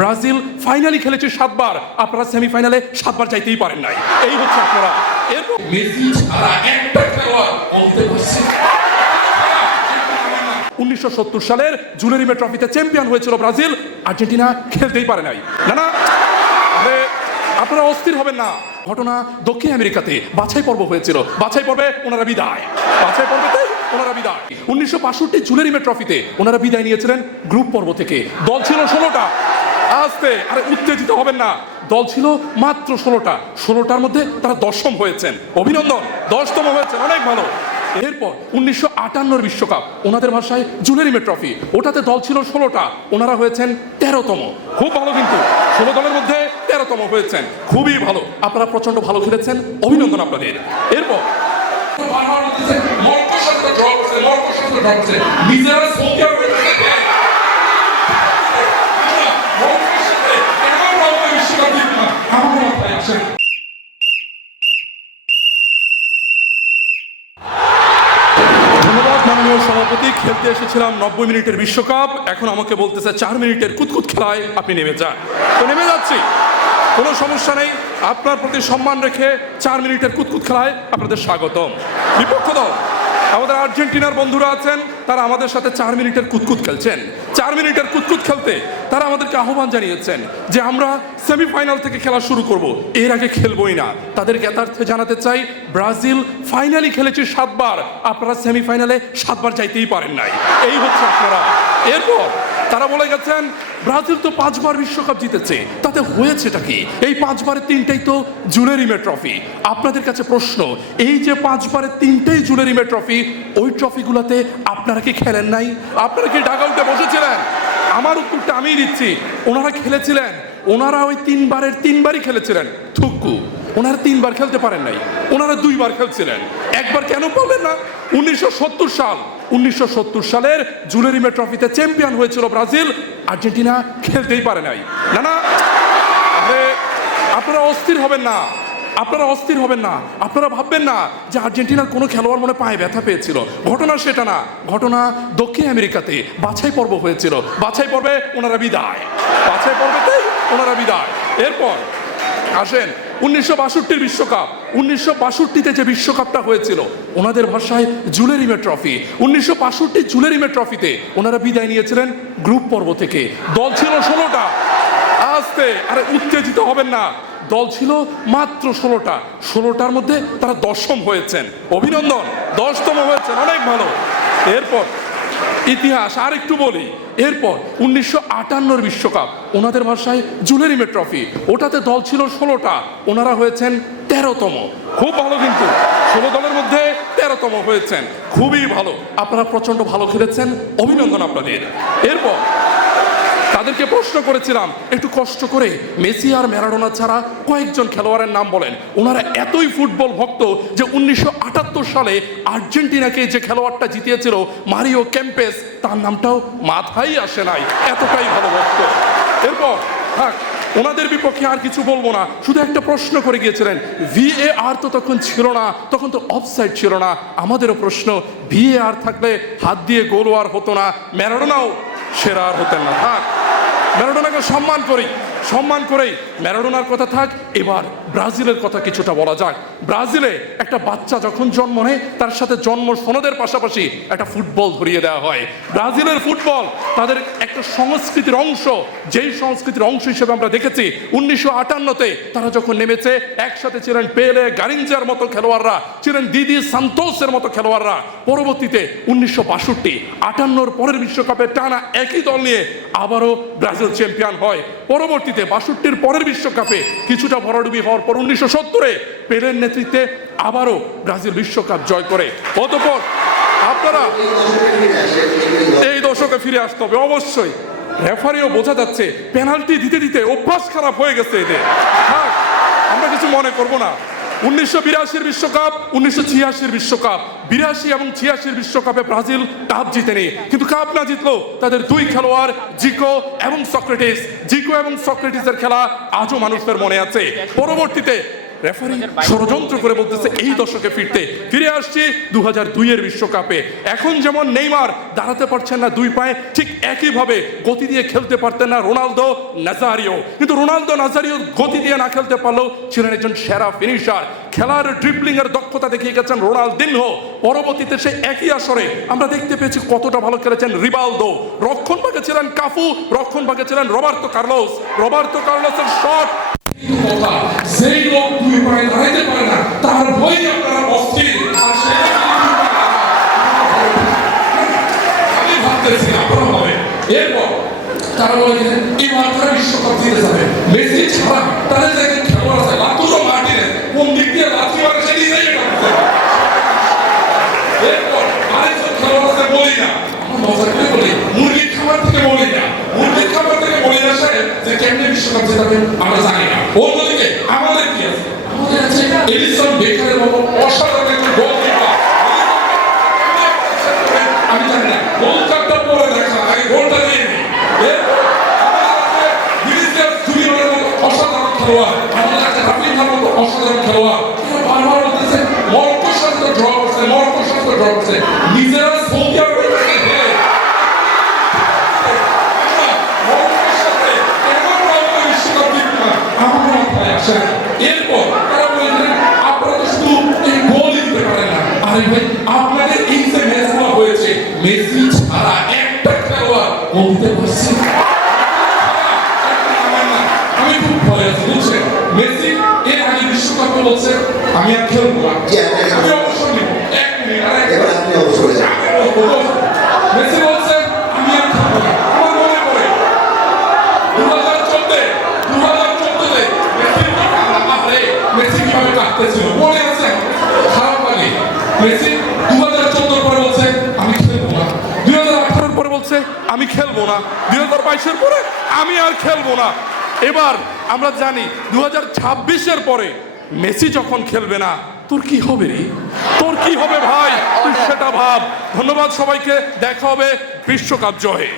Brazil finally খেলেছে 7 বার, আপনারা সেমিফাইনালে 7 বার যাইতেই পারেন নাই। এই হচ্ছে আপনারা। এরপর মেসি ছাড়া একটা খেলোয়াড় বলতে পারছে 1970 সালের জুলেরিমে ট্রফিতে চ্যাম্পিয়ন হয়েছিল ব্রাজিল, আর্জেন্টিনা খেলতেই পারে নাই। না আরে আপনারা অস্থির হবেন না। ঘটনা দক্ষিণ আমেরিকাতে বাছাই পর্ব হয়েছিল, বাছাই পর্বে ওনারা বিদায়, বাছাই পর্বতে ওনারা বিদায়। 1962 জুলেরিমে ট্রফিতে ওনারা বিদায় নিয়েছিলেন গ্রুপ পর্ব থেকে। দল ছিল 16টা। আস্তে আরে উত্তেজিত হবেন না, দল ছিল মাত্র 16টা। 16টার মধ্যে তারা 10ম হয়েছেন, অভিনন্দন, 10তম হয়েছেন, অনেক ভালো। এরপর 1958 বিশ্বকাপ, ওনাদের ভাষায় জুলেরিমে ট্রফি, ওটাতে দল ছিল 16টা, ওনারা হয়েছেন 13তম। খুব ভালো, কিন্তু 16 দলের মধ্যে 13তম হয়েছেন, খুবই ভালো। আপনারা প্রচন্ড ভালো খেলেছেন, অভিনন্দন আপনাদের। এরপর সভাপতি, খেলতে এসেছিলাম 90 মিনিটের বিশ্বকাপ, এখন আমাকে বলতেছে 4 মিনিটের কুতকুত খেলায় আপনি নেমে যান। তো নেমে যাচ্ছি, কোনো সমস্যা নেই। আপনার প্রতি সম্মান রেখে 4 মিনিটের কুতকুত খেলায় আপনাদের স্বাগতম। বিপক্ষ দল আমাদের আর্জেন্টিনার বন্ধুরা আছেন, তারা আমাদের সাথে 4 মিনিটের কুতকুত খেলছেন। 4 মিনিটের কুতকুত খেলতে তারা আমাদেরকে আহ্বান জানিয়েছেন যে আমরা সেমিফাইনাল থেকে খেলা শুরু করব, এর আগে খেলবই না। তাদের জ্ঞাতার্থে জানাতে চাই, ব্রাজিল ফাইনালি খেলেছে 7 বার, আপনারা সেমিফাইনালে 7 বার যাইতেই পারেন নাই। এই হচ্ছে আপনারা। এরপর তারা বলে গেছেন ব্রাজিল তো 5 বার বিশ্বকাপ জিতেছে, তাতে হয়েছেটা কি? এই 5 বারের 3টাই তো জুলেরিমে ট্রফি। আপনাদের কাছে প্রশ্ন, এই যে 5 বারের 3টাই জুলেরিমে ট্রফি, ওই ট্রফিগুলোতে আপনারা কি খেলেন নাই? আপনারা কি ডাগআউটে বসেছিলেন? আমার উত্তরটা আমিই দিচ্ছি, ওনারা খেলেছিলেন। ওনারা ওই 3 বারের 3 বারই খেলেছিলেন। থুক্কু, ওনারা 3 বার খেলতে পারেন নাই, ওনারা 2 বার খেলছিলেন। একবার কেন পারলেন না? 1970 সালের জুলেরিমে ট্রফিতে চ্যাম্পিয়ন হয়েছিল ব্রাজিল, আর্জেন্টিনা খেলতেই পারে নাই। না আরে আপনারা অস্থির হবেন না, আপনারা অস্থির হবেন না। আপনারা ভাববেন না যে আর্জেন্টিনার কোনো খেলোয়াড় মনে পায়ে ব্যথা পেয়েছিল। ঘটনা সেটা না, ঘটনা দক্ষিণ আমেরিকাতে বাছাই পর্ব হয়েছিল, বাছাই পর্বে ওনারা বিদায়, বাছাই পর্বেতেই ওনারা বিদায়। এরপর আসেন 1962 বিশ্বকাপ। 1962তে যে বিশ্বকাপটা হয়েছিল, ওনাদের ভাষায় জুলেরিমে ট্রফি। 1962 জুলেরিমে ট্রফিতে ওনারা বিদায় নিয়েছিলেন গ্রুপ পর্ব থেকে। দল ছিল 16টা। আস্তে আরে উত্তেজিত হবেন না, দল ছিল মাত্র 16টা। 16টার মধ্যে তারা 10ম হয়েছেন, অভিনন্দন, 10তম হয়েছেন, অনেক ভালো। এরপর ইতিহাস আর একটু বলি। এরপর 1958 বিশ্বকাপ, ওনাদের ভাষায় জুলেরিমে ট্রফি, ওটাতে দল ছিল 16টা, ওনারা হয়েছেন 13তম। খুব ভালো, কিন্তু 16 দলের মধ্যে 13তম হয়েছেন, খুবই ভালো। আপনারা প্রচন্ড ভালো খেলেছেন, অভিনন্দন আপনাদের। এরপর তাদেরকে প্রশ্ন করেছিলাম একটু কষ্ট করে মেসি আর ম্যারাডোনা ছাড়া কয়েকজন খেলোয়াড়ের নাম বলেন। ওনারা এতই ফুটবল ভক্ত যে 1978 সালে আর্জেন্টিনাকে যে খেলোয়াড়টা জিতিয়েছিল মারিও কেম্পেস, তার নামটাও মাথায় আসে নাই, এতটাই ভালো ভক্ত। এরপর থাক, ওনাদের বিপক্ষে আর কিছু বলবো না, শুধু একটা প্রশ্ন করে গিয়েছিলেন, VAR তো তখন ছিল না, তখন তো অফসাইড ছিল না। আমাদেরও প্রশ্ন, VAR থাকলে হাত দিয়ে গোল আর হতো না, ম্যারাডোনাও সেরা আর হতেন না। থাক, ম্যারাডোনাকে সম্মান করি, সম্মান করেই ম্যারাডোনার কথা থাক। এবার ব্রাজিলের কথা কিছুটা বলা যাক। ব্রাজিলে একটা বাচ্চা যখন জন্ম নেয়, তার সাথে জন্ম সনদের পাশাপাশি একটা ফুটবল ধরিয়ে দেওয়া হয়। ব্রাজিলের ফুটবল তাদের একটা সংস্কৃতির অংশ, যেই সংস্কৃতির অংশ হিসেবে আমরা দেখেছি 1958-তে তারা যখন নেমেছে, একসাথে ছিলেন পেলে, গারিঞ্জার মতো খেলোয়াড়রা, ছিলেন দিদি সান্তোসের মতো খেলোয়াড়রা। পরবর্তীতে 1962-58 পরের বিশ্বকাপে টানা একই দল নিয়ে আবারও ব্রাজিল চ্যাম্পিয়ন হয়। পরবর্তীতে 62 পরের বিশ্বকাপে কিছুটা ভরাডুবি হওয়ার পর 1970-এ পেলের নেতৃত্বে আবারও ব্রাজিল বিশ্বকাপ জয় করে। অতঃপর আপনারা এই দশকে ফিরে আসতে হবে অবশ্যই। রেফারিও বোঝা যাচ্ছে পেনাল্টি দিতে দিতে অভ্যাস খারাপ হয়ে গেছে এদের। হ্যাঁ, আমরা কিছু মনে করব না। 1982 বিশ্বকাপ, 1986 বিশ্বকাপ, 82 এবং 86 বিশ্বকাপে ব্রাজিল কাপ জিতেনি, কিন্তু কাপ না জিতলো তাদের 2 খেলোয়াড় জিকো এবং সক্রেটিস। জিকো এবং সক্রেটিসের খেলা আজও মানুষের মনে আছে। পরবর্তীতে রেফারি ষড়যন্ত্র করে বলতেছে এই দশকে ফিরে আসছি 2002 বিশ্বকাপে। এখন যেমন নেইমার দাঁড়াতে পারছেন না দুই পায়ে, ঠিক একইভাবে গতি দিয়ে খেলতে পারতেন না রোনালদো নাজারিও। কিন্তু রোনালদো নাজারিও গতি দিয়ে না খেলতে পারলেও ছিলেন একজন সেরা ফিনিশার। খেলার ড্রিবলিং এর দক্ষতা দেখিয়ে গেছেন রোনালদিনহো। পরবর্তীতে সে একই আসরে আমরা দেখতে পেয়েছি কতটা ভালো খেলেছেন রিভালদো। রক্ষণ ভাগে ছিলেন কাফু, রক্ষণ ভাগে ছিলেন রবার্তো কার্লোসের শট। সেই লোক দুই পায়ে দাঁড়াইতে পারে না, তার ভয়ে আপনারা অস্থির। আর আমি ভাবতেছি আপনারা হবে এরপর তারা বলে এবার তারা বিশ্বকাপ জিতে যাবে। মেসি ছাড়া তাদের জায়গায় খেলোয়াড় আছে লাতুরো মার্টিনেজ, কোন দিক দিয়ে লাথি মারে সেটি এরপর আরেকজন খেলোয়াড় আছে বলি না, মজা করে বলি মুরগির খাবার থেকে বলি না, মুরগির খাবার থেকে বলি না সাহেব যে কেমনে বিশ্বকাপ জেতাবে আমরা জানি না। অন্যদিকে আমাদের কি আছে? আমাদের আছে এডিসন বেকারের মতো অসাধারণ একজন গোলকিপার। আমি জানি না গোলটা পরে দেখা, আগে গোলটা দিয়ে নিই। এরপর আমাদের আছে ভিনিসিয়াস জুনিয়রের মতো অসাধারণ খেলোয়াড়, আমাদের আছে রাফিনহার মতো অসাধারণ খেলোয়াড়। এরা বারবার বলতেছে মরক্কোর সাথে ড্র করছে, নিজেরা সৌদি আরবের কাছে হেরে এরপর তারা বললেন আপনারা তো শুধু এই গোলই দিতে পারেন না। আরে ভাই আপনাদের এই যে ম্যাচগুলো হয়েছে মেসি ছাড়া একটা খেলোয়াড় গোল দিতে পারছে। আমি খুব ভয় আছি বুঝছেন। মেসি এর আগে বিশ্বকাপে বলছে আমি আর খেলবো না, আমি অবসর নিব। এক মিনিট মেসি বলছে আমি আর খেলবো না। আমার মনে পড়ে 2014 মেসি কিভাবে কাটতেছিল মনে আছে, খারাপ লাগে। মেসি 2014 পরে বলছে আমি খেলবো না, 2018 পরে বলছে আমি খেলবো না, 2022 পরে আমি আর খেলবো না। এবার আমরা জানি 2026 পরে মেসি যখন খেলবে না তোর কি হবে রে, তোর কি হবে ভাই, তুই সেটা ভাব। ধন্যবাদ সবাইকে, দেখা হবে বিশ্বকাপ জয়ে।